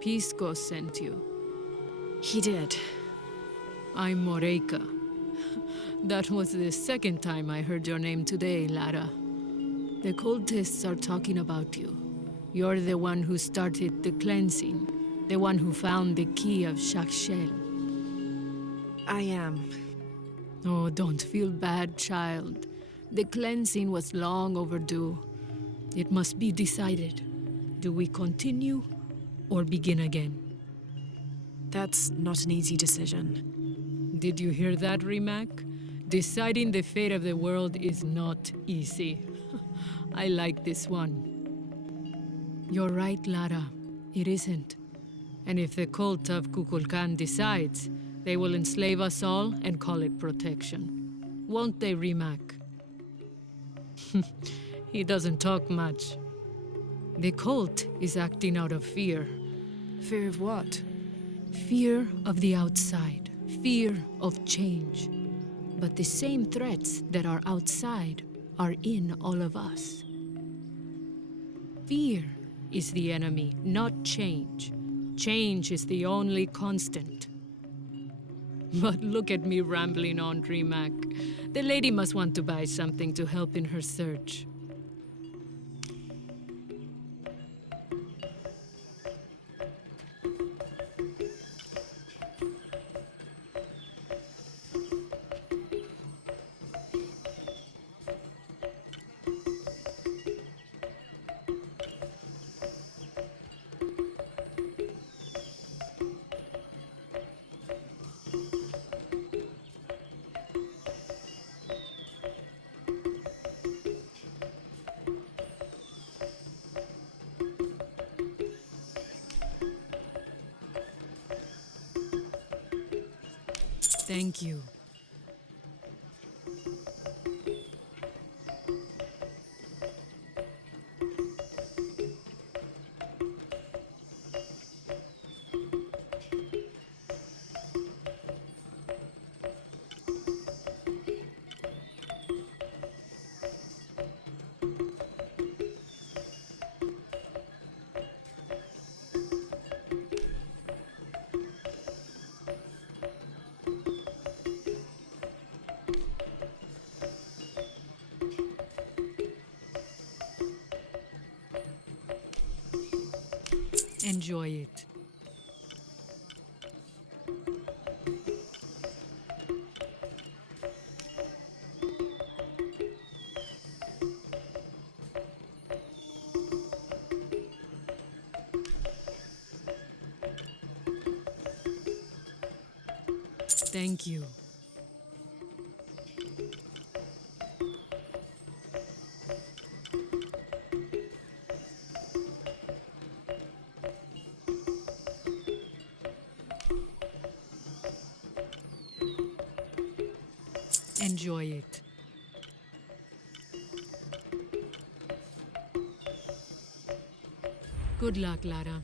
Pisco sent you. He did. I'm Moreika. That was the second time I heard your name today, Lara. The cultists are talking about you. You're the one who started the cleansing. The one who found the key of Shakshel. I am. Oh, don't feel bad, child. The cleansing was long overdue. It must be decided. Do we continue or begin again? That's not an easy decision. Did you hear that, Rimac? Deciding the fate of the world is not easy. I like this one. You're right, Lara. It isn't. And if the cult of Kukulkan decides, they will enslave us all and call it protection. Won't they, Rimac? He doesn't talk much. The cult is acting out of fear. Fear of what? Fear of the outside. Fear of change. But the same threats that are outside are in all of us. Fear is the enemy, not change. Change is the only constant. But look at me rambling on, Rimac. The lady must want to buy something to help in her search. Thank you. Enjoy it. Thank you. Enjoy it. Good luck, Lara.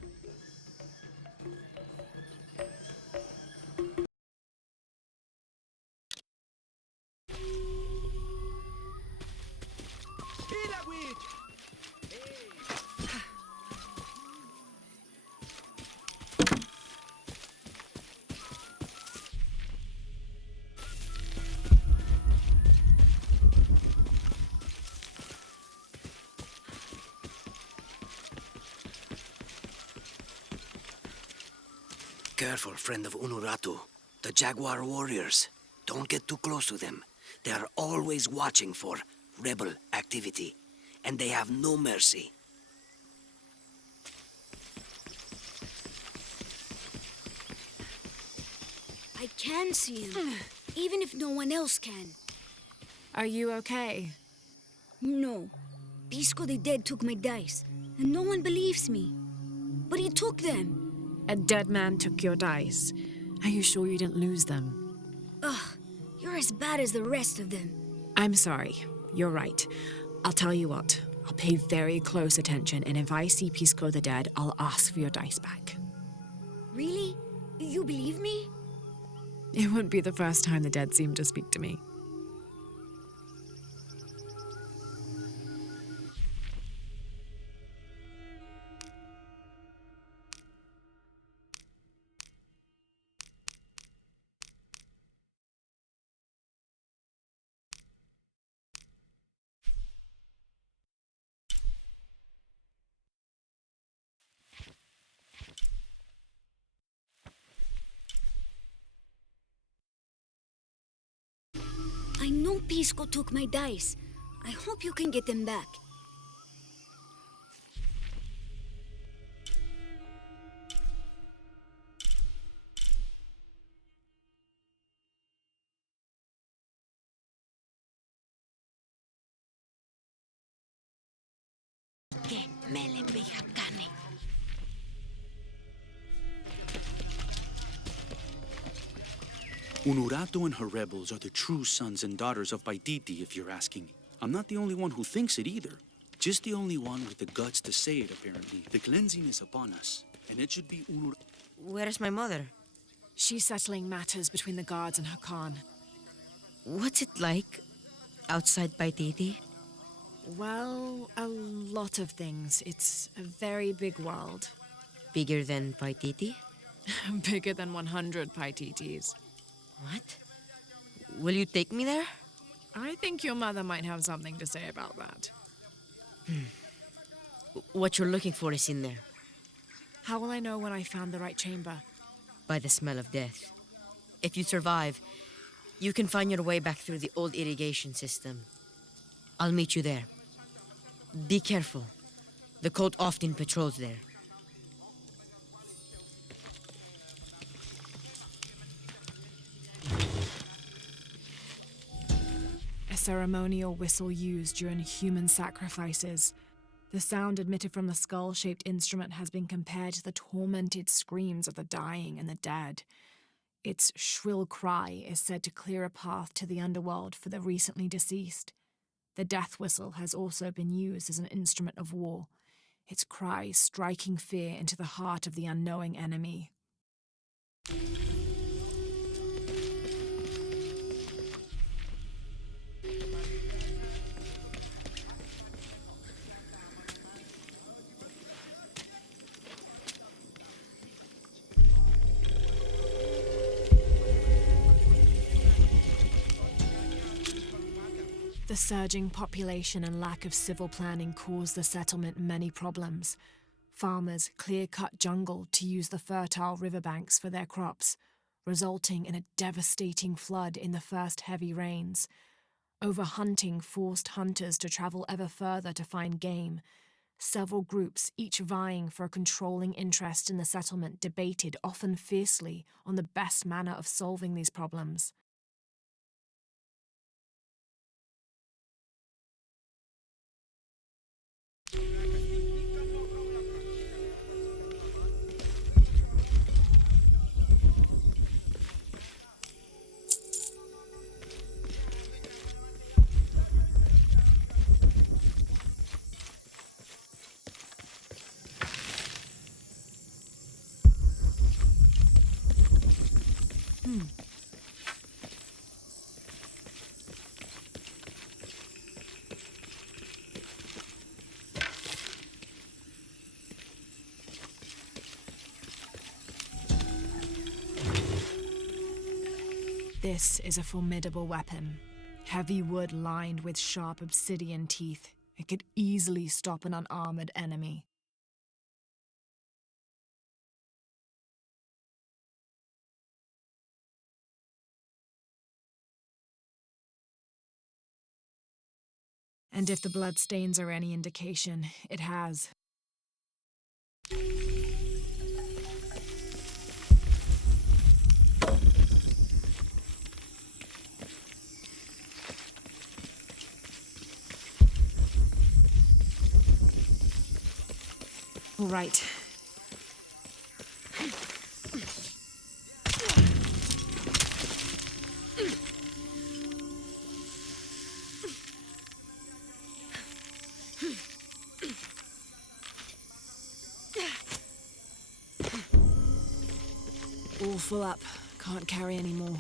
Careful, friend of Unuratu. The Jaguar warriors. Don't get too close to them. They are always watching for rebel activity. And they have no mercy. I can see him, even if no one else can. Are you okay? No. Pisco the Dead took my dice, and no one believes me. But he took them. A dead man took your dice. Are you sure you didn't lose them? Ugh, you're as bad as the rest of them. I'm sorry. You're right. I'll tell you what. I'll pay very close attention, and if I see Pisco the Dead, I'll ask for your dice back. Really? You believe me? It wouldn't be the first time the dead seemed to speak to me. Pisco took my dice. I hope you can get them back. Unurato and her rebels are the true sons and daughters of Paititi, if you're asking. I'm not the only one who thinks it either. Just the only one with the guts to say it, apparently. The cleansing is upon us, and it should be Where's my mother? She's settling matters between the guards and her Khan. What's it like outside Paititi? Well, a lot of things. It's a very big world. Bigger than Paititi? Bigger than 100 Paititis. What? Will you take me there? I think your mother might have something to say about that. What you're looking for is in there, How will I know when I found the right chamber? by the smell of death. If you survive, you can find your way back through the old irrigation system. I'll meet you there. Be careful. The cult often patrols there. A ceremonial whistle used during human sacrifices. The sound emitted from the skull-shaped instrument has been compared to the tormented screams of the dying and the dead. Its shrill cry is said to clear a path to the underworld for the recently deceased. The death whistle has also been used as an instrument of war, its cry striking fear into the heart of the unknowing enemy. The surging population and lack of civil planning caused the settlement many problems. Farmers clear-cut jungle to use the fertile riverbanks for their crops, resulting in a devastating flood in the first heavy rains. Overhunting forced hunters to travel ever further to find game. Several groups, each vying for a controlling interest in the settlement, debated, often fiercely, on the best manner of solving these problems. This is a formidable weapon. Heavy wood lined with sharp obsidian teeth. It could easily stop an unarmored enemy. And if the bloodstains are any indication, it has. All right. All full up. Can't carry any more.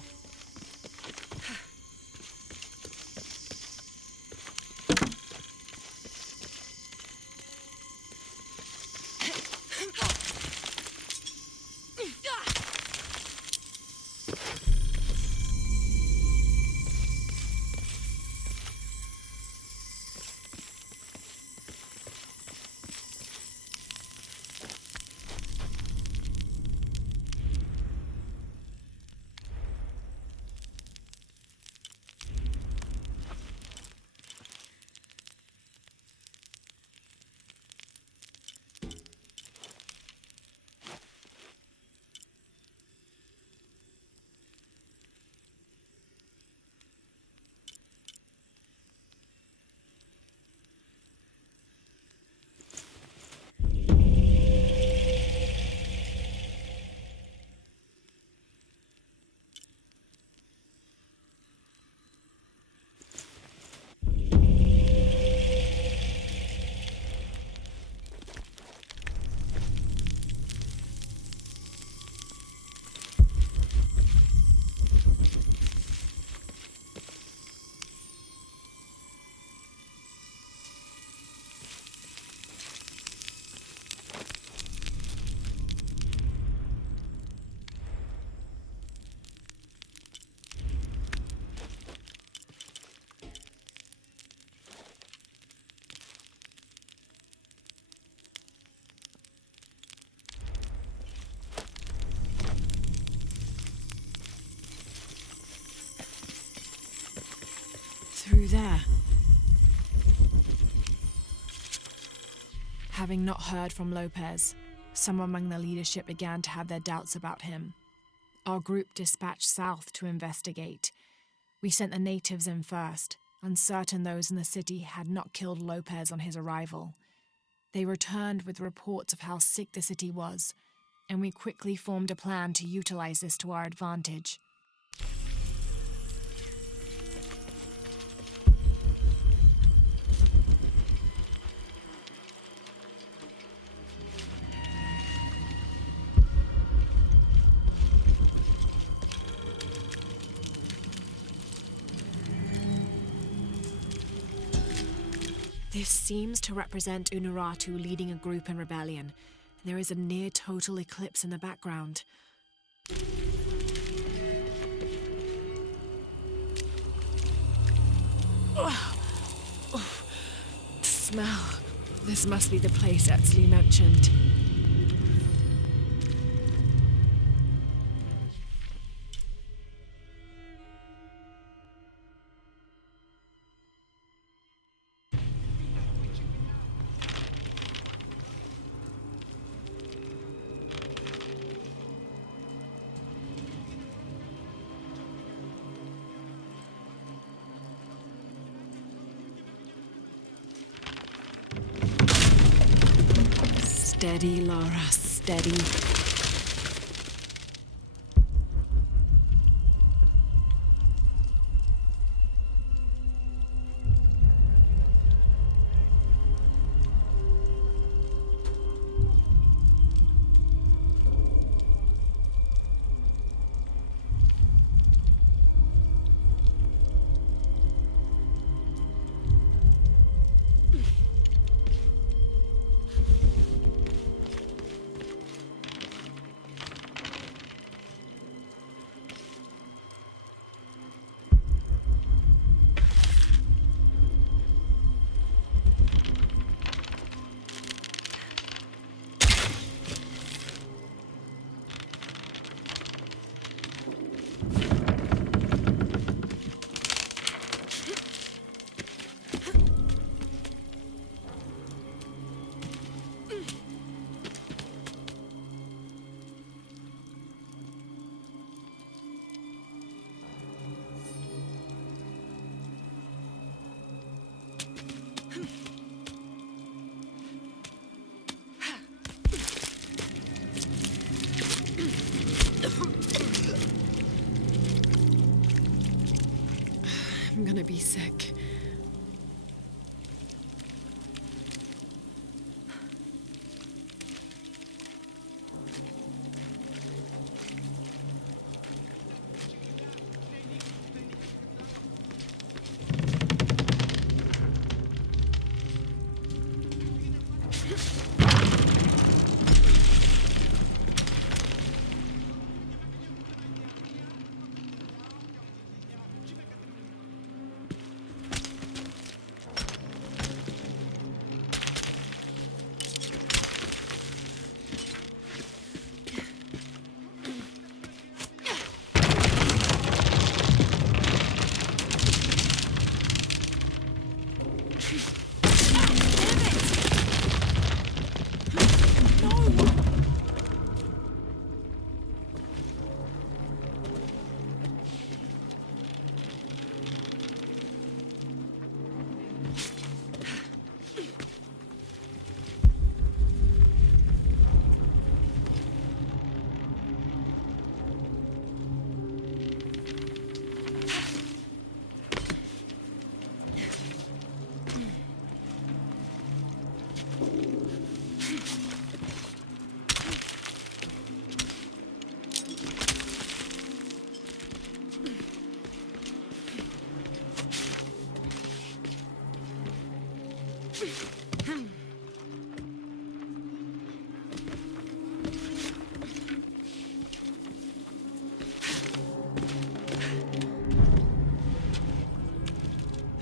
through there. Having not heard from Lopez, some among the leadership began to have their doubts about him. Our group dispatched south to investigate. We sent the natives in first, uncertain those in the city had not killed Lopez on his arrival. They returned with reports of how sick the city was, and we quickly formed a plan to utilize this to our advantage. This seems to represent Unuratu leading a group in rebellion. There is a near-total eclipse in the background. The smell. This must be the place Etzli mentioned. Steady, Laura, steady. I'm gonna be sick.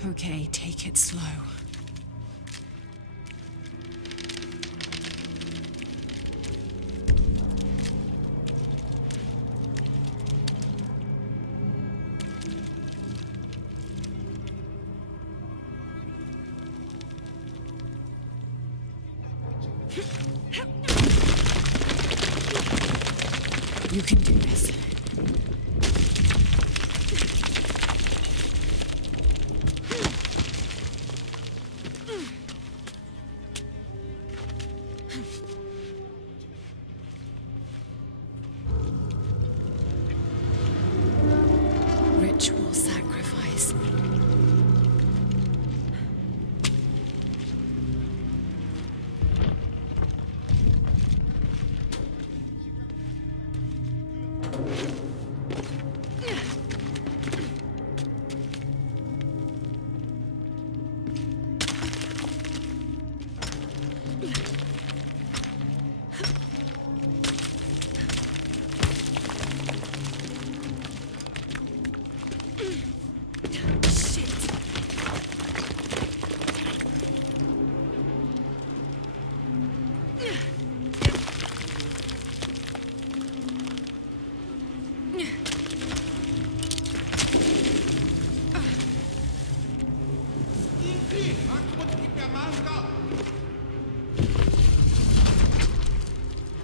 Okay, take it slow. You can do this. Ritual sacrifice.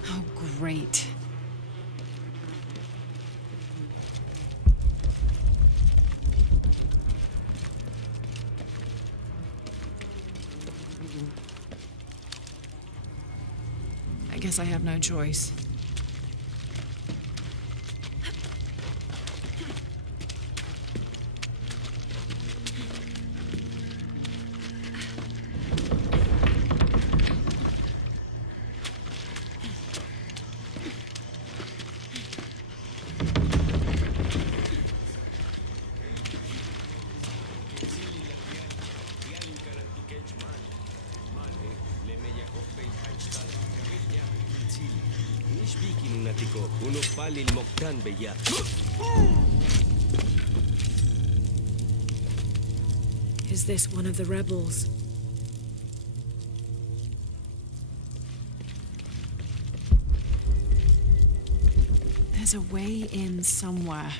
Oh, great. I guess I have no choice. Is this one of the rebels? There's a way in somewhere.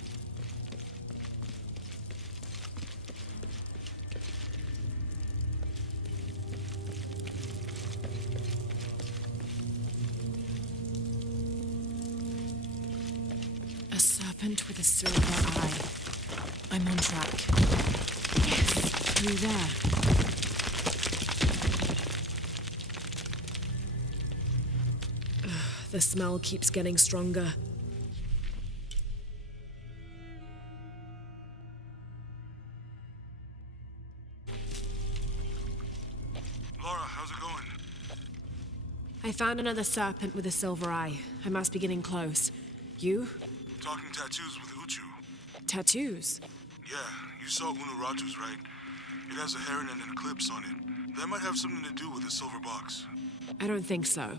A serpent with a silver eye. I'm on track. Yes, through there. Ugh, the smell keeps getting stronger. Laura, how's it going? I found another serpent with a silver eye. I must be getting close. You? Talking tattoos with Uchu. Tattoos? Yeah, you saw Unuratu's, right? It has a heron and an eclipse on it. That might have something to do with the silver box. I don't think so.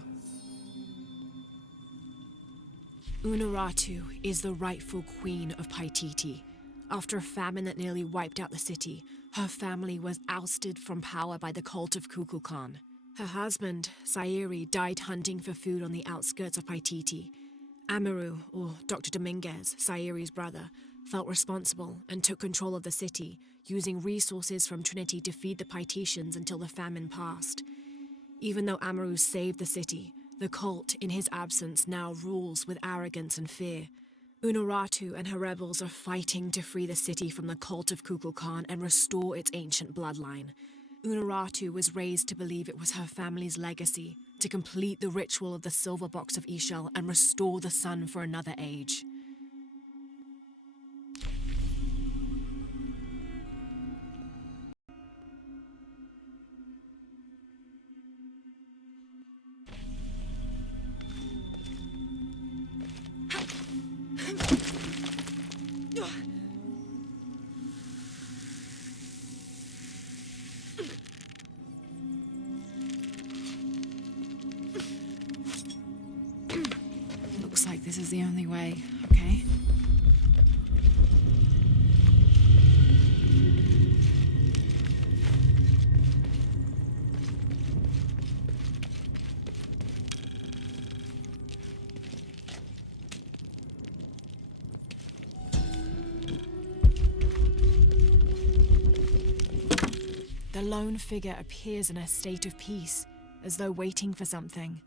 Unuratu is the rightful queen of Paititi. After a famine that nearly wiped out the city, her family was ousted from power by the cult of Kukulkan. Her husband, Sairi, died hunting for food on the outskirts of Paititi. Amaru, or Dr. Dominguez, Sairi's brother, felt responsible and took control of the city, using resources from Trinity to feed the Paititians until the famine passed. Even though Amaru saved the city, the cult, in his absence, now rules with arrogance and fear. Unuratu and her rebels are fighting to free the city from the cult of Kukulkan and restore its ancient bloodline. Unuratu was raised to believe it was her family's legacy, to complete the ritual of the silver box of Ishel and restore the sun for another age. Looks like this is the only way, okay? The lone figure appears in a state of peace, as though waiting for something.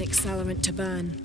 an accelerant to burn.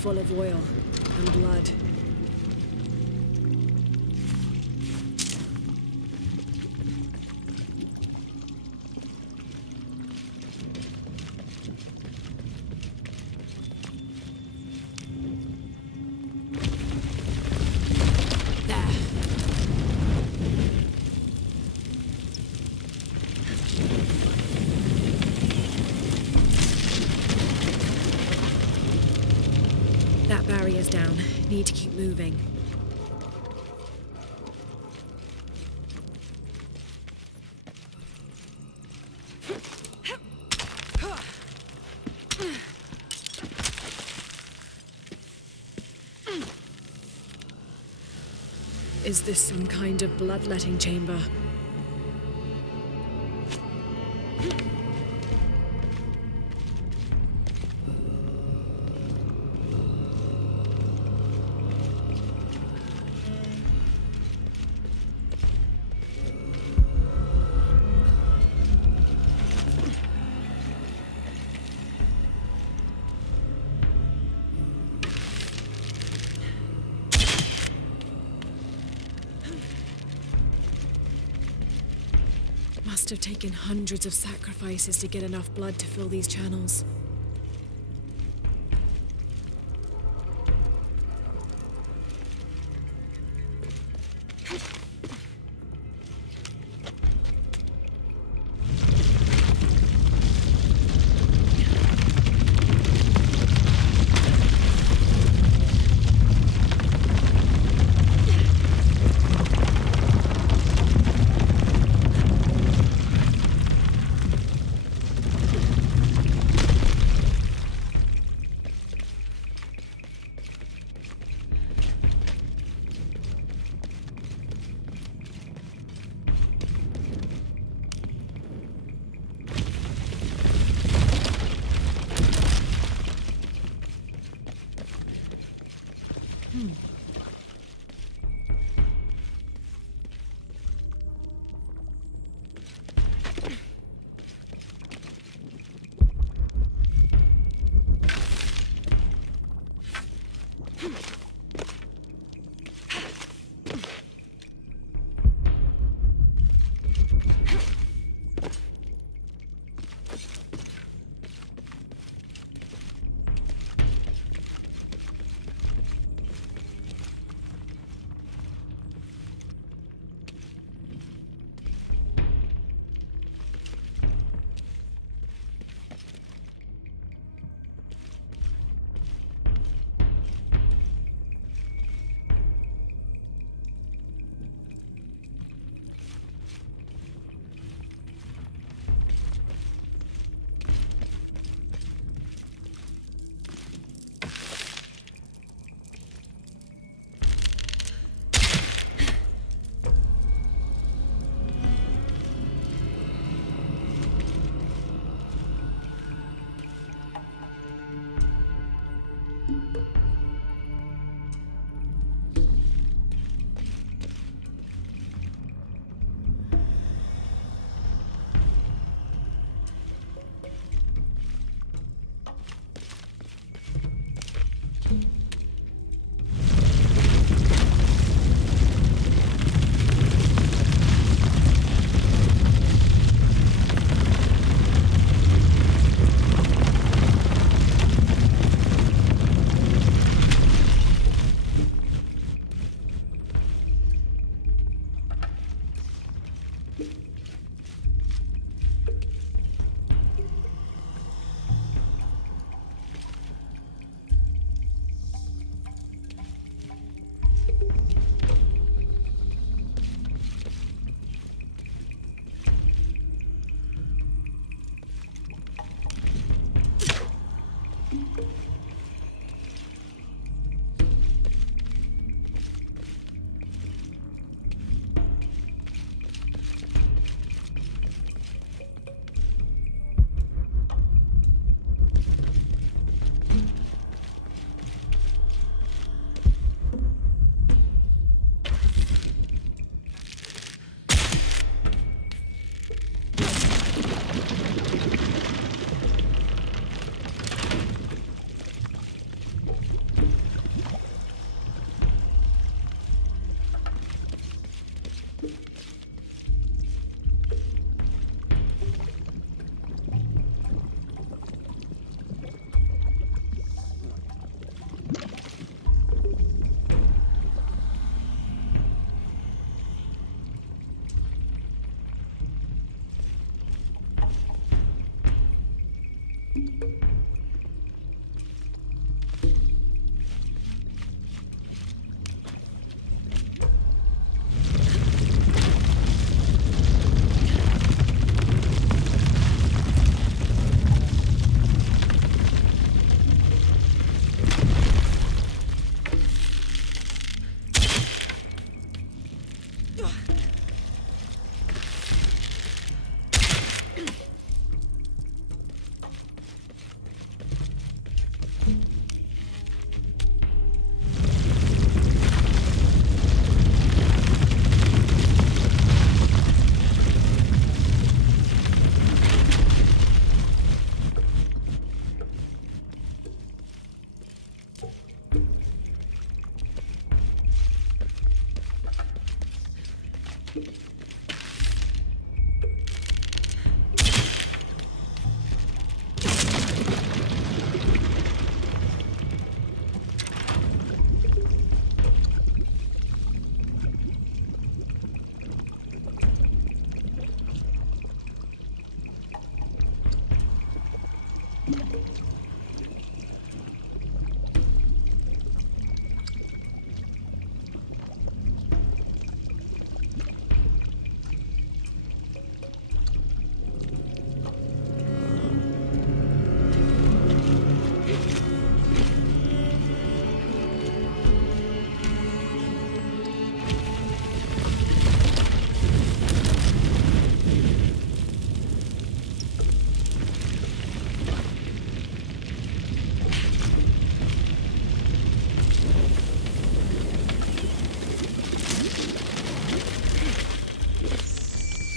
Full of oil and blood. That barrier's down. Need to keep moving. Is this some kind of bloodletting chamber? Must have taken hundreds of sacrifices to get enough blood to fill these channels.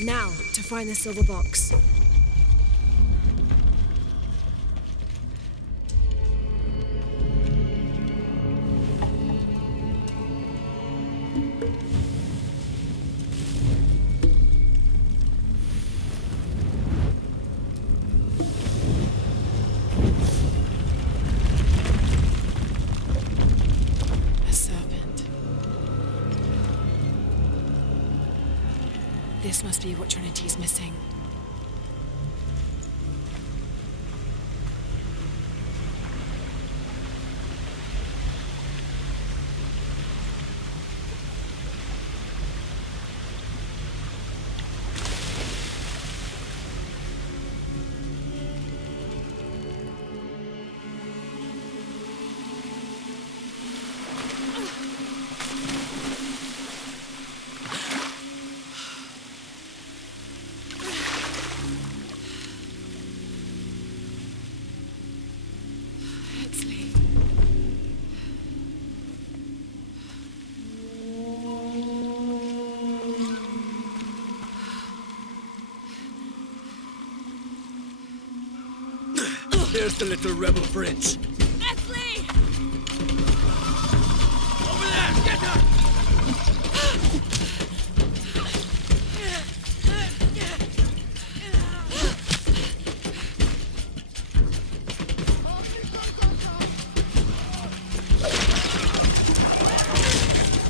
Now, to find the silver box. A serpent. This must be what Trinity's missing. Etzli. There's the little rebel prince. Etzli! Over there! Get her!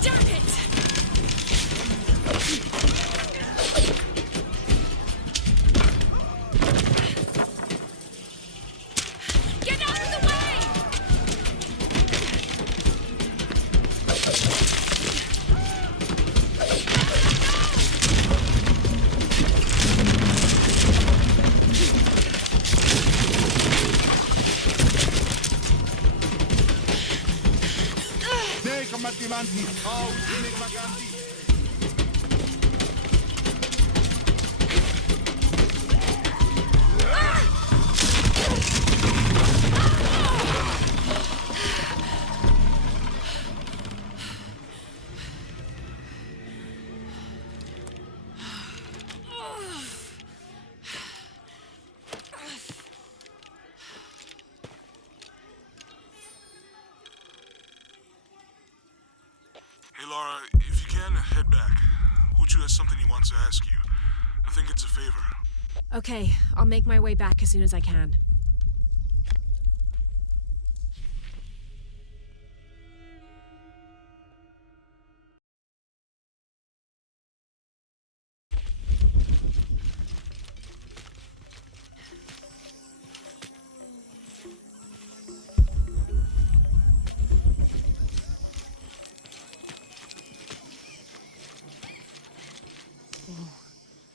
Damn it! Get out of the way! Nee, combattimanti! Oh, ultimi vaganti! Hey, Laura, if you can, head back. Uchu has something he wants to ask you. I think it's a favor. Okay, I'll make my way back as soon as I can.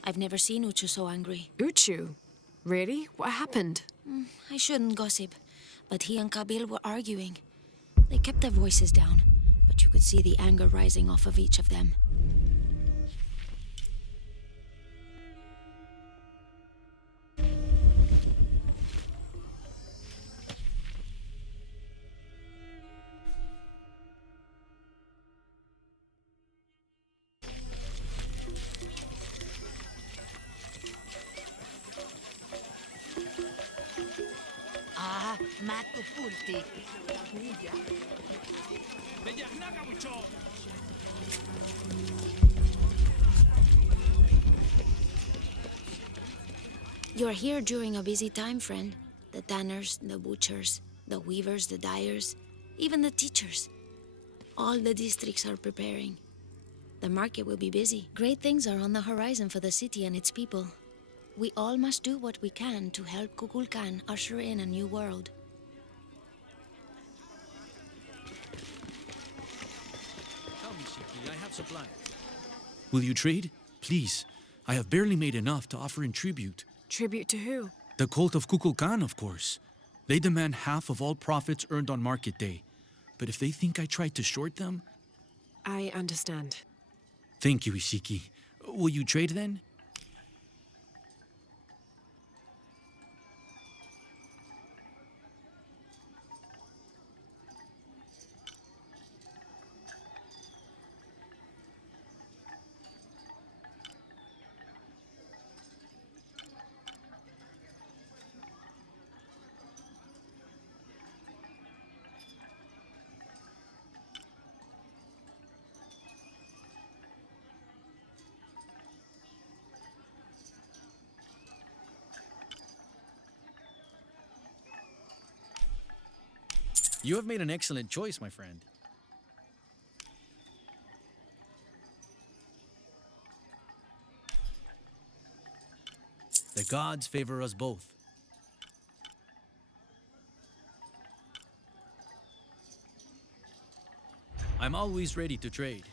I've never seen Uchu so angry. Uchu? Really? What happened? I shouldn't gossip, but he and Kabil were arguing. They kept their voices down, but you could see the anger rising off of each of them. You're here during a busy time, friend. The tanners, the butchers, the weavers, the dyers, even the teachers. All the districts are preparing. The market will be busy. Great things are on the horizon for the city and its people. We all must do what we can to help Kukulkan usher in a new world. Tell me, Shiki, I have supplies. Will you trade? Please. I have barely made enough to offer in tribute. Tribute to who? The cult of Kukulkan, of course. They demand half of all profits earned on market day. But if they think I tried to short them... I understand. Thank you, Ishiki. Will you trade then? You have made an excellent choice, my friend. The gods favor us both. I'm always ready to trade.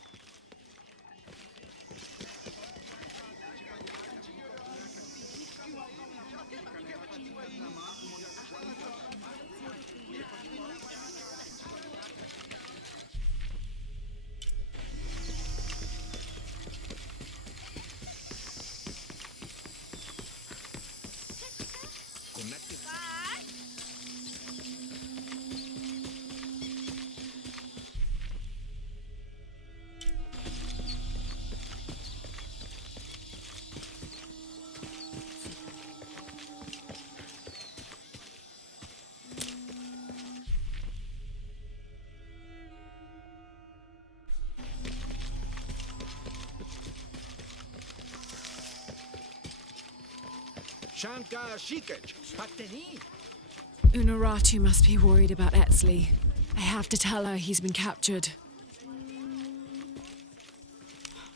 Unuratu must be worried about Etzli. I have to tell her he's been captured.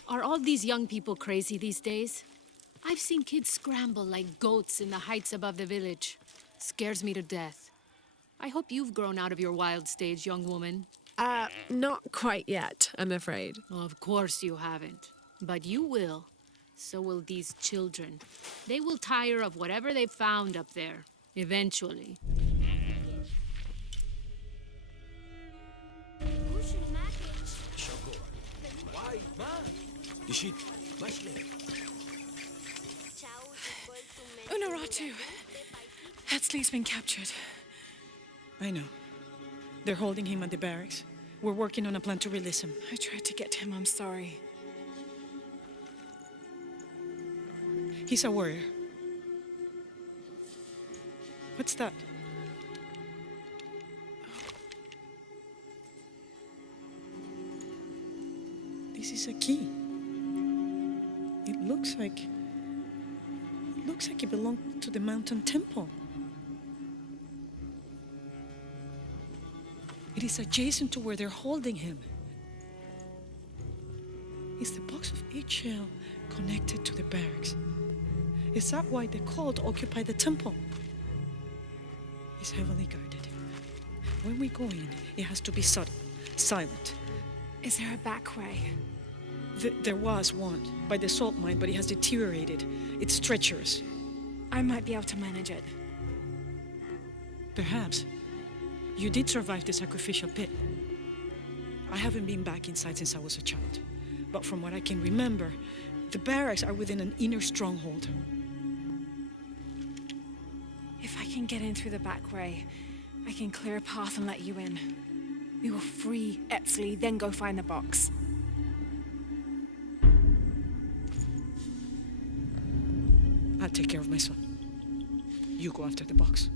Are all these young people crazy these days? I've seen kids scramble like goats in the heights above the village. Scares me to death. I hope you've grown out of your wild stage, young woman. Not quite yet, I'm afraid. Of course you haven't. But you will. So will these children. They will tire of whatever they found up there. Eventually. Unuratu, Etzli's been captured. I know. They're holding him at the barracks. We're working on a plan to release him. I tried to get to him, I'm sorry. He's a warrior. What's that? This is a key. It looks like it belonged to the mountain temple. It is adjacent to where they're holding him. Is the box of eggshell connected to the barracks? Is that why the cult occupy the temple? It's heavily guarded. When we go in, it has to be subtle, silent. Is there a back way? There was one by the salt mine, but it has deteriorated. It's treacherous. I might be able to manage it. Perhaps. You did survive the sacrificial pit. I haven't been back inside since I was a child. But from what I can remember, the barracks are within an inner stronghold. If I can get in through the back way, I can clear a path and let you in. We will free Etzli, then go find the box. I'll take care of my son. You go after the box.